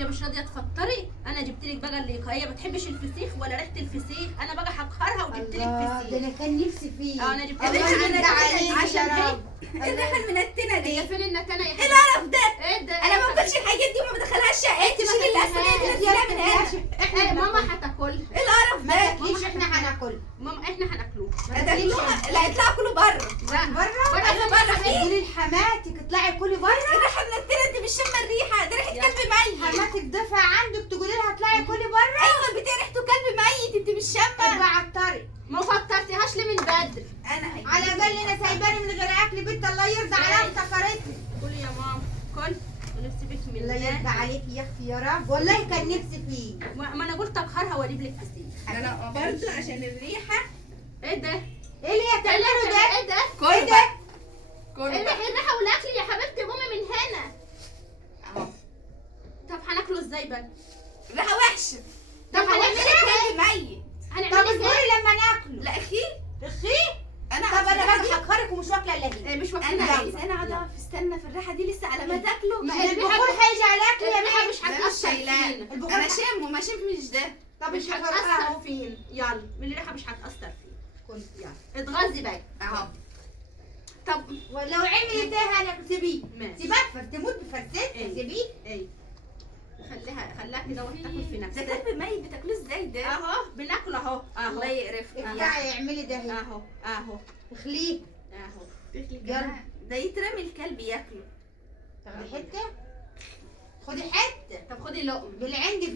مش راضيه تفطري. انا جبت لك بقى اللي هي ما بتحبش الفسيخ ولا ريحه الفسيخ، انا بقى هقهرها وجبت لك الله، فسيخ. ده انا كان نفسي فيه. اه انا جبت الله لك يرضى عليك عشان يا هي رب. الريحه المنتنه دي. هي فين النتنه يا ايه حبيبتي؟ القرف ده؟ ايه ده؟ انا ما باكلش الحاجات دي وما بدخلهاش شقتي. شيل الاسنان دي من هنا. احنا ماما هتاكلها. ايه القرف ما ده؟ تاكليش، احنا هناكل. ماما احنا هناكلوها. هتاكلوها؟ لا اطلعوا كلوا بره. لا بره؟ انا بره فين؟ قولي لحماتك اطلعي كلي بره. الريحه المنتنه دي مش شامه الريحه، دي ريحه كلب ميت. حماتك دافع عندك تقولي لها اطلعي كلي بره. ايوه البتاع ريحته كلب ميت، انت مش شامه. ارجع على الطريق. ما فطرتيهاش ليه من بدري؟ انا هجيب. على بالي انا سايباني من غير اكل. بنت الله يرضى عليها وسفرتني. كلي يا ماما كل ونفسي بك من الله يرضى عليكي يا اختي يا رب، والله كان نفسي فيه. ما انا قلت اقهرها واجيب لك فسيخ. انا برضه عشان الريحه. ايه ده؟ ايه اللي هتعمله ده؟ ايه ده؟ كل بقى. كل ايه بقى. الريحه والاكل يا حبيبتي؟ قومي من هنا. اهو. طب هناكله ازاي بقى؟ ريحه وحشه. طب هنعمل ايه؟ كلب ميت. طب هنعمل ايه؟ اصبري لما ناكله. لا اخي. اخي انا طب انا باجي هقهرك ومش واكله الا هي. مش انا واكلها. عايزه انا اقعد اقف استنى في الريحه دي لسه على ما تاكله. ما ما البخور هيجي على الاكل يا الريحه بنت. مش هتأثر فينا. البخور انا شامه ما شمش ده. طب مش البخور هتأثر اهو. فينا. يلا من الريحه مش هتأثر فينا. كل يلا. اتغذي بقى. اهو. طب ولو عملت ايه انا سيبيه. ماشي. سيبها تموت بفرستها إيه. سيبيه. ايه خليها كده وتاكل في ده نفسها. كلب ميت بتاكلوه ازاي ده؟ اهو بناكل اهو الله اهو يقرفك. افتحي اعملي ده هي. اهو اهو اخليه. اهو. يلا. ده يترمي الكلب ياكله. تاخدي حته. خدي حته طب خدي لقمه. بالعند فيه.